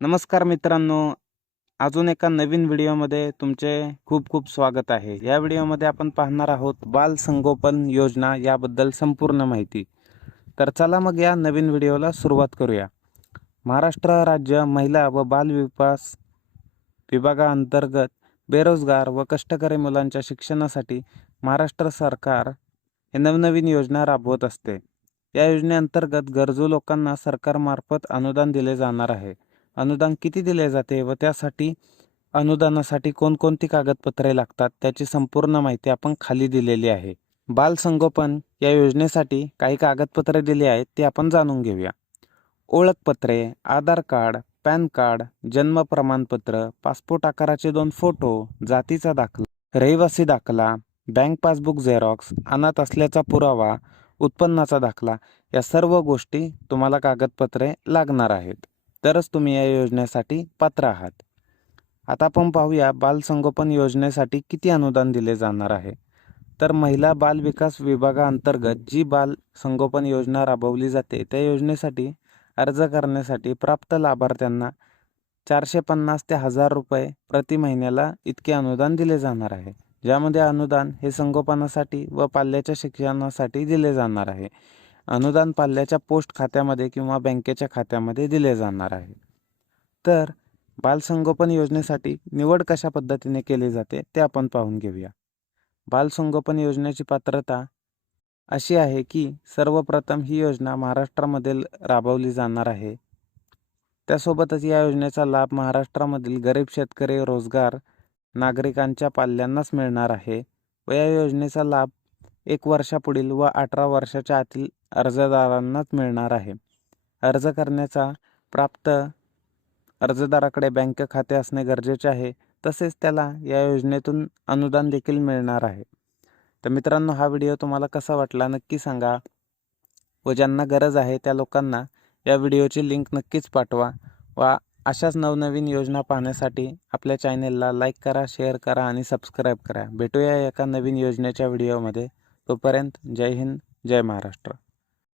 नमस्कार मित्रांनो, अजून एका नवीन व्हिडिओमध्ये तुमचे खूप खूप स्वागत आहे. या व्हिडिओमध्ये आपण पाहणार आहोत बाल संगोपन योजना याबद्दल संपूर्ण माहिती. तर चला मग या नवीन व्हिडिओला सुरुवात करूया. महाराष्ट्र राज्य महिला व बाल विकास विभागाअंतर्गत बेरोजगार व कष्टकरी मुलांच्या शिक्षणासाठी महाराष्ट्र सरकार हे नवनवीन योजना राबवत असते. या योजनेअंतर्गत गरजू लोकांना सरकारमार्फत अनुदान दिले जाणार आहे. अनुदान किती दिले जाते व त्यासाठी अनुदानासाठी कोणकोणती कागदपत्रे लागतात त्याची संपूर्ण माहिती आपण खाली दिलेली आहे. बाल संगोपन या योजनेसाठी काही कागदपत्रे दिली आहेत ते आपण जाणून घेऊया. ओळखपत्रे, आधार कार्ड, पॅन कार्ड, जन्म प्रमाणपत्र, पासपोर्ट आकाराचे 2 फोटो, जातीचा दाखला, रहिवासी दाखला, बँक पासबुक झेरॉक्स, अनाथ असल्याचा पुरावा, उत्पन्नाचा दाखला या सर्व गोष्टी तुम्हाला कागदपत्रे लागणार आहेत. तरच तुम्ही या योजनेसाठी पात्र आहात. आता आपण पाहूया बालसंगोपन योजनेसाठी किती अनुदान दिले जाणार आहे. तर महिला बाल विकास विभागाअंतर्गत जी बाल संगोपन योजना राबवली जाते त्या योजनेसाठी अर्ज करण्यासाठी प्राप्त लाभार्थ्यांना 450 ते 1000 रुपये प्रति महिन्याला इतके अनुदान दिले जाणार आहे. ज्यामध्ये अनुदान हे संगोपनासाठी व पाल्याच्या शिक्षणासाठी दिले जाणार आहे. अनुदान पाल्याच्या पोस्ट खात्यामध्ये किंवा बँकेच्या खात्यामध्ये दिले जाणार आहे. तर बालसंगोपन योजनेसाठी निवड कशा पद्धतीने केली जाते ते आपण पाहून घेऊया. बालसंगोपन योजनेची पात्रता अशी आहे की सर्वप्रथम ही योजना महाराष्ट्रामध्ये राबवली जाणार आहे. त्यासोबतच या योजनेचा लाभ महाराष्ट्रामधील गरीब शेतकरी, रोजगार नागरिकांच्या पाल्यांनाच मिळणार आहे व या योजनेचा लाभ 1 वर्षापुढील व 18 वर्षाच्या आतील अर्जदारांनाच मिळणार आहे. अर्ज करण्याचा प्राप्त अर्जदाराकडे बँक खाते असणे गरजेचे आहे. तसेच त्याला या योजनेतून अनुदान देखील मिळणार आहे. तर मित्रांनो, हा व्हिडिओ तुम्हाला कसा वाटला नक्की सांगा व ज्यांना गरज आहे त्या लोकांना या व्हिडिओची लिंक नक्कीच पाठवा व अशाच नवनवीन योजना पाहण्यासाठी आपल्या चॅनेलला लाईक करा, शेअर करा आणि सबस्क्राईब करा. भेटूया एका नवीन योजनेच्या व्हिडिओमध्ये. तोपर्यंत जय हिंद, जय महाराष्ट्र.